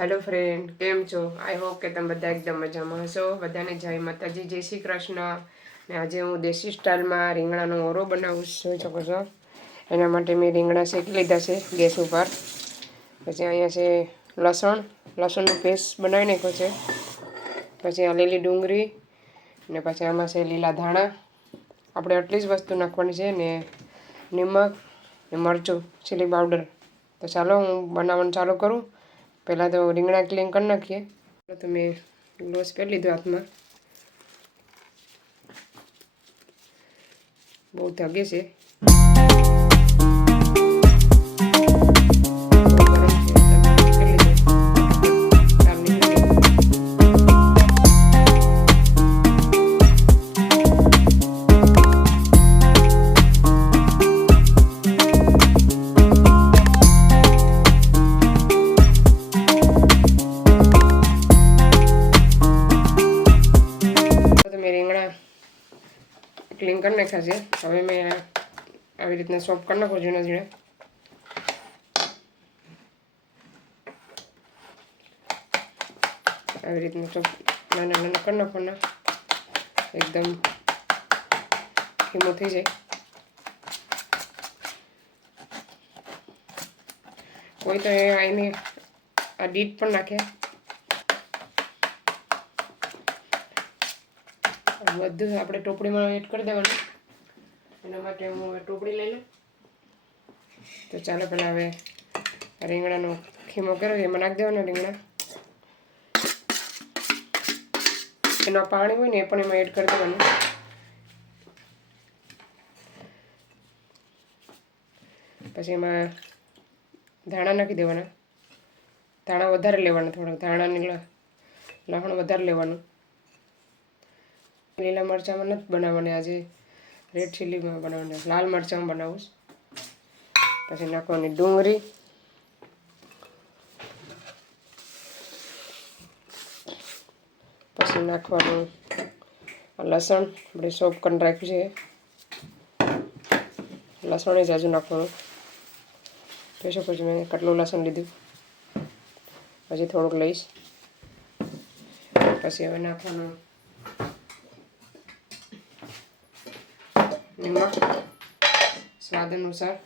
Hello friend કેમ છો? I hope કે તમે બધા એકદમ મજામાં હશો. બધાને જય માતાજી, જય શ્રી કૃષ્ણ. ને આજે હું દેશી સ્ટાઇલમાં રીંગણાનો ઓરો બનાવું જોઈ શકો છો? એના માટે મેં રીંગણા શેકી લીધા છે ગેસ ઉપર. પછી અહીંયા છે લસણ. લસણનું પેસ્ટ બનાવી નાખ્યો છે. પછી આ લીલી ડુંગળી ને પછી આમાં છે લીલા ધાણા. આપણે આટલી જ વસ્તુ નાખવાની છે ને નિમક ને મરચું ચીલી પાવડર તો ચાલો, હું બનાવવાનું ચાલુ કરું. પહેલાં તો રીંગણા ક્લીન કરી નાખીએ. તો મેં ગ્લોસ પહેરી લીધો હાથમાં. બહુ ધગે છે. ક્લીન કરી નાખ્યા છે. હવે મેં આવી રીતના સોપ કરી નાખું ઝીણા ઝીણા આવી રીતના સોપ નાના નાના કરી નાખવાના. એકદમ ખીમો થઈ જાય. કોઈ તો એ આ ડીટ પણ નાખે. બધું આપણે ટોપડીમાં એડ કરી દેવાનું. એના માટે હું હવે ટોપડી લઈ લઉં. તો ચાલો પહેલાં હવે રીંગણાનો ખીમો કર્યો, એમાં નાખી દેવાનો રીંગણા. એમાં પાણી હોય ને એ પણ એમાં એડ કરી દેવાનું. પછી એમાં ધાણા નાખી દેવાના. ધાણા વધારે લેવાના થોડાક. ધાણાની લસણ વધારે લેવાનું. લીલા મરચાંમાં નથી બનાવવાની આજે. રેડ ચીલીમાં બનાવવાની. લાલ મરચાંમાં બનાવું છું. પછી નાખવાની ડુંગળી. પછી નાખવાનું આ લસણ. આપણે સોપ કરીને રાખ્યું છે. લસણ જ હજુ નાખવાનું. જોઈ શકો છો મેં કેટલું લસણ લીધું. હજી થોડુંક લઈશ. પછી હવે નાખવાનું નિમક સ્વાદ અનુસાર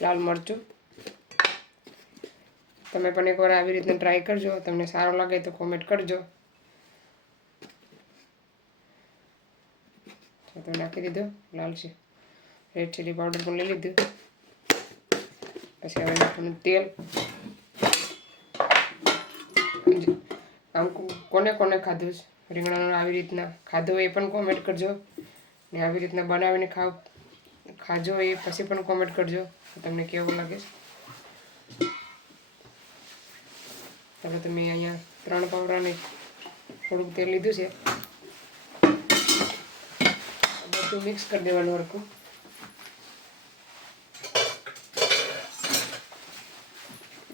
લાલ મરચું તમે પણ એકવાર આવી રીતના ટ્રાય કરજો તમને સારો લાગે તો કોમેન્ટ કરજો તમે નાખી દીધો લાલ છે રેડ ચીલી પાવડર પણ લઈ લીધું પછી હવે નાખવાનું તેલ આમ કોને કોને ખાધું છે? રીંગણાનું આવી રીતના ખાધો એ પણ કોમેન્ટ કરજો. ને આવી રીતના બનાવીને ખાવ ખાજો એ પછી પણ કોમેન્ટ કરજો. તમને કેવું લાગે છે? હવે તમે અહીંયા ત્રણ પાવડાને થોડુંક તેલ લીધું છે. બધું મિક્સ કરી દેવાનું હરખું.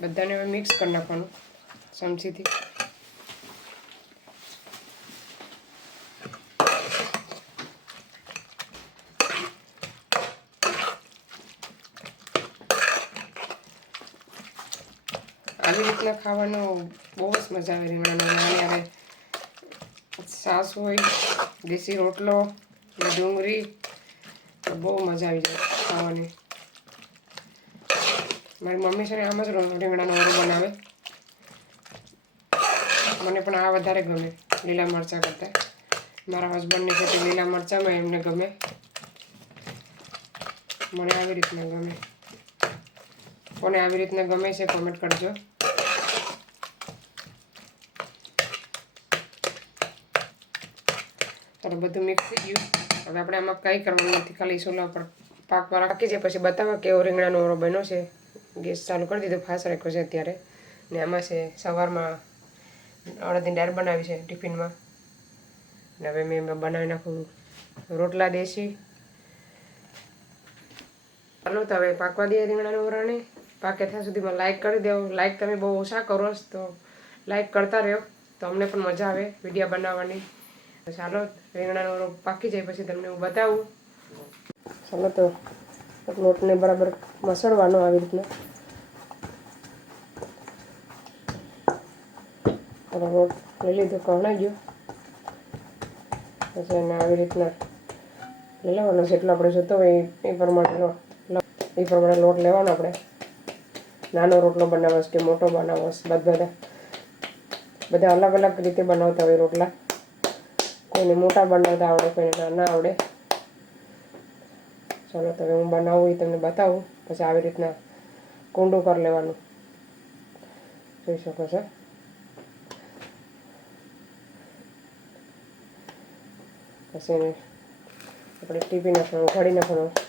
બધાને હવે મિક્સ કરી નાખવાનું ચમચીથી આવી રીતના ખાવાનો બહુ જ મજા આવે રીંગણાનો નાની આવે સાસ હોય, દેશી રોટલો, ને ડુંગળી બહુ મજા આવી જાય ખાવાની. મારી મમ્મી છે ને આમ જ રીંગણાનો ઓરો બનાવે. મને પણ આ વધારે ગમે, લીલા મરચાં કરતાં. મારા હસબન્ડની ખેતી લીલા મરચાંમાં એમને ગમે. મને આવી રીતના ગમે. કોને આવી રીતના ગમે છે કોમેન્ટ કરજો. ચાલો બધું મિક્સ થઈ ગયું. હવે આપણે આમાં કંઈ કરવાનું નથી, ખાલી સોલા પર પાકવા રાખી છે પછી બતાવવા કેવો રીંગણાનો ઓરો બન્યો છે. ગેસ ચાલુ કરી દીધો, ફાસ રાખ્યો છે અત્યારે. ને આમાં છે સવારમાં અડદની દાળ બનાવી છે ટિફિનમાં. ને હવે મેં બનાવી નાખું રોટલા દેશી. ચાલો તો હવે પાકવા દઈએ રીંગણાના ઓરાને પાકે ત્યાં સુધીમાં લાઈક કરી દેવો. લાઈક તમે બહુ ઓછા કરો તો લાઈક કરતા રહ્યો. તો અમને પણ મજા આવે વીડિયો બનાવવાની. તો ચાલો રીંગણાનો રોપ પાકી જાય, પછી તમને હું બતાવું. ચાલો તો લોટને બરાબર મસળવાનો આવી રીતના રોટ લઈ લીધો કણાઈ ગયો. પછી એને આવી રીતના લઈ લેવાનો જેટલો આપણે જોતો હોય, એ- પ્રમાણેનો એ પ્રમાણે લોટ લેવાનો આપણે. નાનો રોટલો બનાવવાનો કે મોટો બનાવવો છે બધા બધા અલગ અલગ રીતે બનાવતા હોય રોટલા. કોઈને મોટા બનાવતા આવડે, કોઈને નાના આવડે. ચાલો તમે હું બનાવું એ તમને બતાવું, પછી આવી રીતના કુંડું કરી લેવાનું. જોઈ શકો છો. પછી આપણે ટીપી નાખવાનું ઉઘાડી નાખવાનું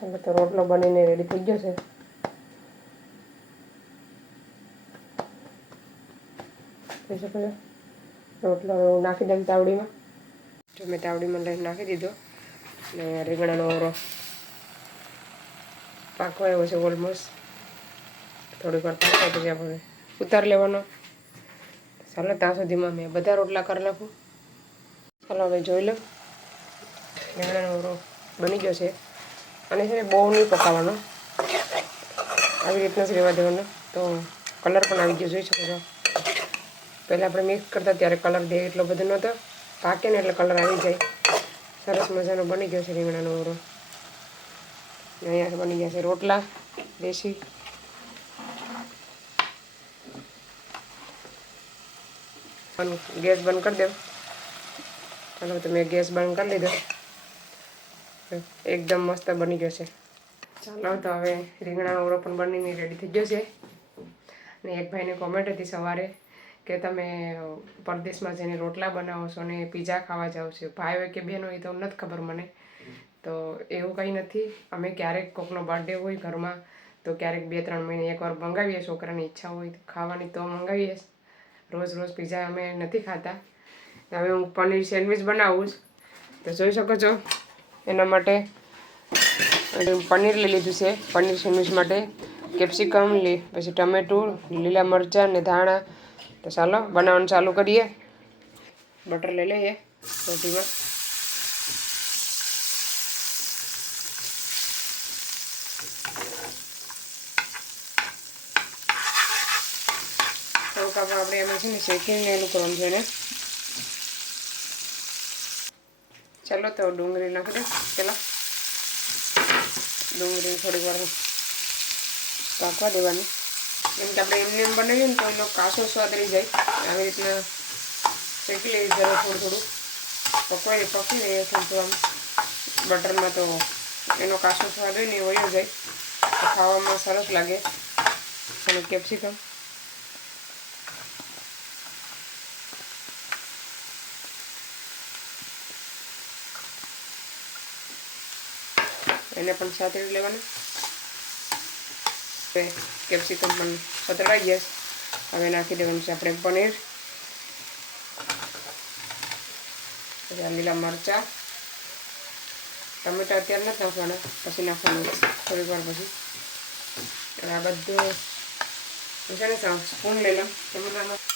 હવે તો રોટલો બનીને રેડી થઈ ગયો છે. રોટલો નાખી દઉં તાવડીમાં. જો મેં તાવડીમાં લઈને નાખી દીધો. ને રીંગણાનો ઓરો પાકો આવ્યો છે ઓલમોસ્ટ થોડીક વાર પાકાય પછી આપણે ઉતાર લેવાનો. ચાલો, ત્યાં સુધીમાં મેં બધા રોટલા કરી નાખું. ચાલો, હવે જોઈ લો. રીંગણાનો ઓરો બની ગયો છે. અને છે ને બહુ નહીં પકાવવાનો આવી રીતના જ રહેવા દેવાનો. તો કલર પણ આવી ગયો, જોઈ શકો છો. પહેલાં આપણે મિક્સ કરતા ત્યારે કલર દે એટલો બધો નહોતો. પાકે ને એટલે કલર આવી જાય. સરસ મજાનો બની ગયો છે રીંગણાનો ઓરો. અહીંયા બની ગયા છે રોટલા, દેશી. ગેસ બંધ કરી દો. ચાલો, તમે ગેસ બંધ કરી લીધો. એકદમ મસ્ત બની ગયો છે. ચાલો. તો હવે રીંગણાનો ઓરો પણ બનીને રેડી થઈ ગયો છે. અને એક ભાઈને કોમેન્ટ હતી સવારે કે તમે પરદેશમાં જઈને રોટલા બનાવો છો અને પીઝા ખાવા જાઓ છો. ભાઈ હોય કે બહેન હોય તો નથી ખબર મને. તો એવું કંઈ નથી. અમે ક્યારેક કોકનો બર્થડે હોય ઘરમાં તો ક્યારેક બે ત્રણ મહિને એકવાર મંગાવીએ છોકરાની ઈચ્છા હોય તો ખાવાની તો મંગાવીએ. રોજ રોજ પીઝા અમે નથી ખાતા. હવે હું પનીર સેન્ડવિચ બનાવું છું. તો જોઈ શકો છો. એના માટે અને પનીર લઈ લીધું છે. પનીર સેન્ડવિચ માટે કેપ્સિકમ, લી, પછી ટમેટું, લીલા મરચાં ને ધાણા. તો ચાલો, બનાવવાનું ચાલુ કરીએ. બટર લઈ લઈએ રોટીમાં. થોડુંક આપણે આપણે એમાં છે ને શેકીને એનું કરવાનું છે ને. ચાલો તો ડુંગળી નાખી દે પેલા ડુંગળી થોડી વાર પાકવા દેવાની. એમ કે આપણે એમને એમ બનાવીએ ને તો એનો કાસો સ્વાદ રહી જાય. આવી રીતના શેકી લેવી જરૂર થોડું થોડું. પકવાઈ પકી રહીએ થોડું આમ બટરમાં તો એનો કાસો સ્વાદ હોય ને વયો જાય. ખાવામાં સરસ લાગે. અને કેપ્સિકમ. એને પણ સાતરી લેવાનું હવે કેપ્સિકમ પણ સતળાઈ ગયા હવે નાખી દેવાનું છે આપણે પનીર પછી આ લીલા મરચાં ટમેટા અત્યારે નથી નાખવાના પછી નાખવાનું થોડીક વાર પછી અને આ બધું છે ને સ્પૂન લઈ લઉં ટમેટાના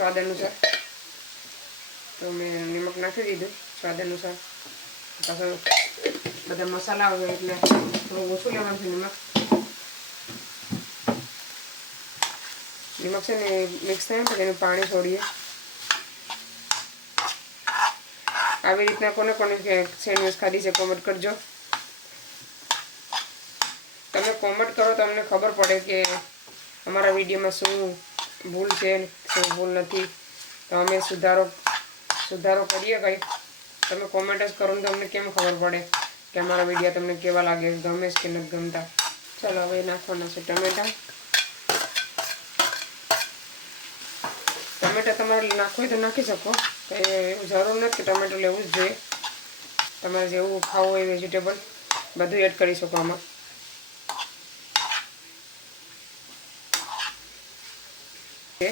સ્વાદ અનુસાર તો મેં નિમક નાખી દીધું સ્વાદ અનુસાર પાછળ બધા મસાલા હોય એટલે થોડું ઓછું લેવાનું છે નિમક. નિમક છે ને મિક્સ થાય પછી એનું પાણી છોડીએ. આવી રીતના કોને કોને સેન્ડવિચ ખાધી છે કોમેન્ટ કરજો. તમે કોમેન્ટ કરો તમને ખબર પડે કે અમારા વિડીયોમાં શું ભૂલ છે શું ભૂલ નથી. તો અમે સુધારો સુધારો કરીએ કંઈ. તમે કોમેન્ટ જ કરો ને તો અમને કેમ ખબર પડે કે અમારા વીડિયો તમને કેવા લાગે, ગમે છે કે નથી ગમતા. ચાલો હવે નાખવાના છે ટમેટા. ટમેટા તમારે નાખવું તો નાખી શકો. તો જરૂર નથી કે ટમેટું લેવું જ જોઈએ. તમારે જેવું ખાવું હોય વેજીટેબલ બધું એડ કરી શકો આમાં એ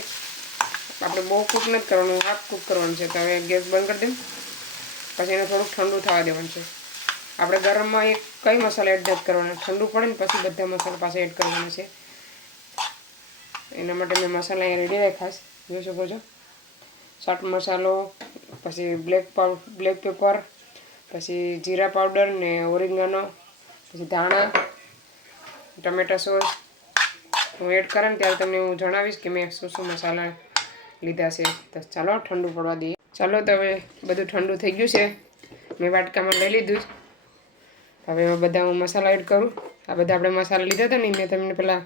આપણે બહુ કૂક નથી કરવાનું હાફ કૂક કરવાનું છે. તો હવે ગેસ બંધ કરી દઉં પછી એને થોડુંક ઠંડુ થવા દેવાનું છે. આપણે ગરમમાં એક કઈ મસાલા એડ નથી કરવાના? ઠંડુ પડે ને પછી બધા મસાલા પાસે એડ કરવાના છે. એના માટે મેં મસાલા અહીંયા રેડી રાખ્યા છે. જોઈ શકો છો. ચાટ મસાલો, પછી બ્લેક પાઉ બ્લેક પેપર પછી જીરા પાવડર ને ઓરિંગાનો, પછી ધાણા, ટમેટા સોસ. હું એડ કરે ને ત્યારે તમને હું જણાવીશ કે મેં શું શું મસાલા લીધા છે. તો ચાલો ઠંડુ પડવા દઈએ. ચાલો તો હવે બધું ઠંડુ થઈ ગયું છે. મેં વાટકામાં લઈ લીધું હવે એમાં બધા હું મસાલા એડ કરું. આ બધા આપણે મસાલા લીધા હતા ને, મેં તમને પહેલાં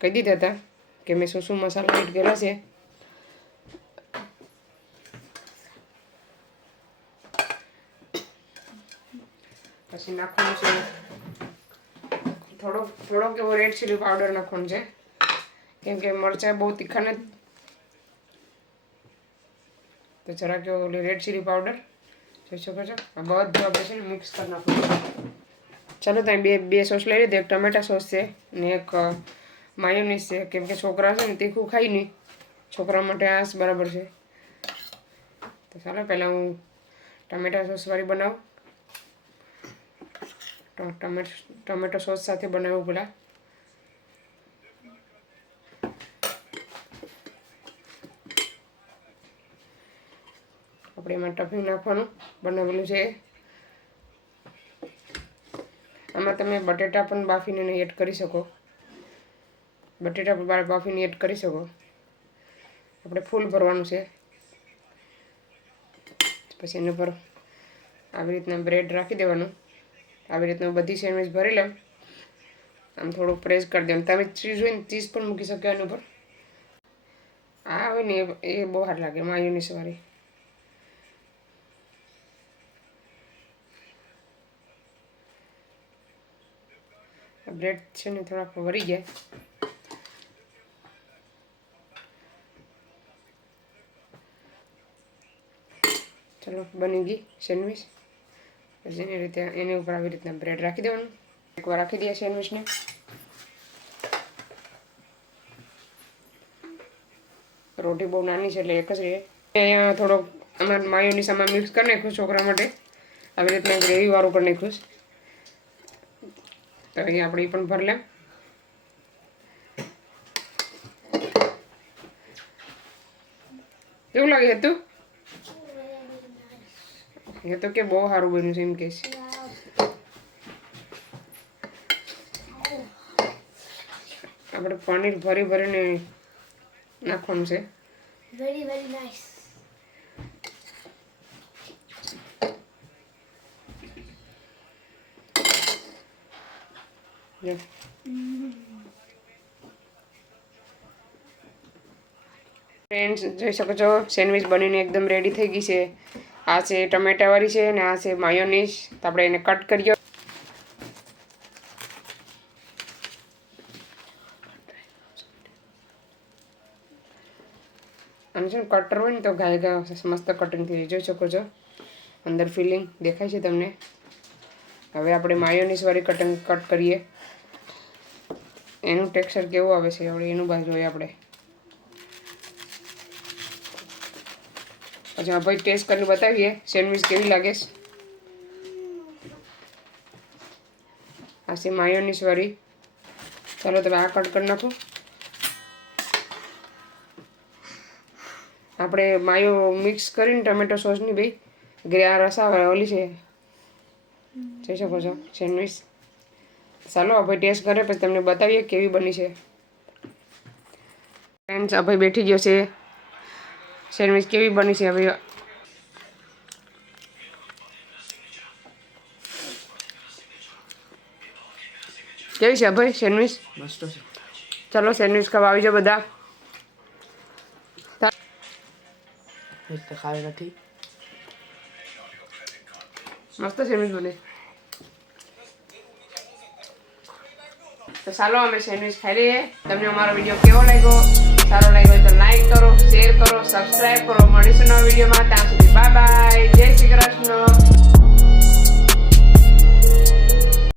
કહી દીધા હતા કે મેં શું શું મસાલા એડ કર્યા છે. પછી નાખવાનું છે. થોડોક થોડોક એવો રેડ ચીલી પાવડર નાખવાનું છે. કેમ કે મરચાં બહુ તીખા નથી. તો જરાક જો ઓલી રેડ ચીલી પાવડર જોઈ શકો છો આ બધું આપણે છે ને મિક્સ કરી નાખવાનું. ચાલો ત્યાં બે બે સોસ લઈ લીધી. એક ટમેટા સોસ છે ને એક માયોનીસ છે. કેમ કે છોકરા છે ને તીખું ખાઈ નહીં. છોકરા માટે આસ બરાબર છે. તો ચાલો પહેલાં હું ટમેટા સોસવાળી બનાવું. ટમેટો ટમેટો સોસ સાથે બનાવું પેલા. આપણે એમાં ટફિંગ નાખવાનું બનાવેલું છે. આમાં તમે બટેટા પણ બાફીને એડ કરી શકો. બટેટા પણ બાફીને એડ કરી શકો. આપણે ફૂલ ભરવાનું છે. પછી એના પર આવી રીતના બ્રેડ રાખી દેવાનું. આવી રીતના બધી સેન્ડવિચ ભરી લઉં. આમ થોડુંક પ્રેસ કરી દેવાનું. તમે ચીઝ હોય ને ચીઝ પણ મૂકી શકો એની ઉપર આ હોય ને એ- બહુ સારું લાગે માયુની વાળી. બ્રેડ છે ને થોડાક વળી ગયા. ચલો, બની ગઈ સેન્ડવિચ. એની રીતે, એની ઉપર આવી રીતના બ્રેડ રાખી દેવાનું. એકવાર રાખી દઈએ સેન્ડવિચને. રોટી બહુ નાની છે એટલે એક જ રહે. અહીંયા થોડોક અમારા માયોની સામે મિક્સ કરી નાખ્યું છોકરા માટે. આવી રીતના ગ્રેવી વાળું કરી નાખ્યું. તો અહીં આપણે એ પણ ભરી લે. કેવું લાગે હતું? એ તો કે બહુ સારું બન્યું છે એમ કે છે. આપણે પનીર ભરી ભરીને નાખવાનું છે. Very very nice. જો. ફ્રેન્ડ્સ જોઈ શકો છો, સેન્ડવિચ બનીને એકદમ રેડી થઈ ગઈ છે. આ છે ટમેટાવાળી છે અને આ છે માયોનીઝ તો આપણે એને કટ કરીએ. અને છે ને કટર હોય ને તો ગાય ગાય મસ્ત કટિંગ થઈ જોઈ શકો છો, અંદર ફિલિંગ દેખાય છે તમને. હવે આપણે માયોનીઝવાળી કટિંગ કટ કરીએ. એનું ટેક્સચર કેવું આવે છે હવે એનું બાજુ જોઈએ આપણે. પછી હા ભાઈ ટેસ્ટ કરીને બતાવીએ સેન્ડવિચ કેવી લાગે છે. આ છે માયોનીસ વાળી. ચાલો તમે આ કટ કરી નાખો. આપણે માયો મિક્સ કરીને ટમેટો સોસની ભાઈ, ગ્રે આ રસા ઓલી છે. જોઈ શકો છો સેન્ડવિચ ચાલો અભય ટેસ્ટ કરે પછી તમને બતાવીએ કેવી બની છે. ફ્રેન્ડ્સ અભય બેઠી ગયો છે. સેન્ડવિચ કેવી બની છે હવે? કેવી છે અભય સેન્ડવિચ ચાલો સેન્ડવિચ ખાવા આવી જાઓ બધા. ખાવી નથી. મસ્ત સેન્ડવિચ બને. તો ચાલો, અમે સેન્ડવિચ ખાઈ લઈએ તમને અમારો વીડિયો કેવો લાગ્યો? સારો લાગ્યો તો લાઈક કરો શેર કરો સબસ્ક્રાઈબ કરો. મળીશું નવા વિડીયોમાં. ત્યાં સુધી બાય બાય જય શ્રી કૃષ્ણ.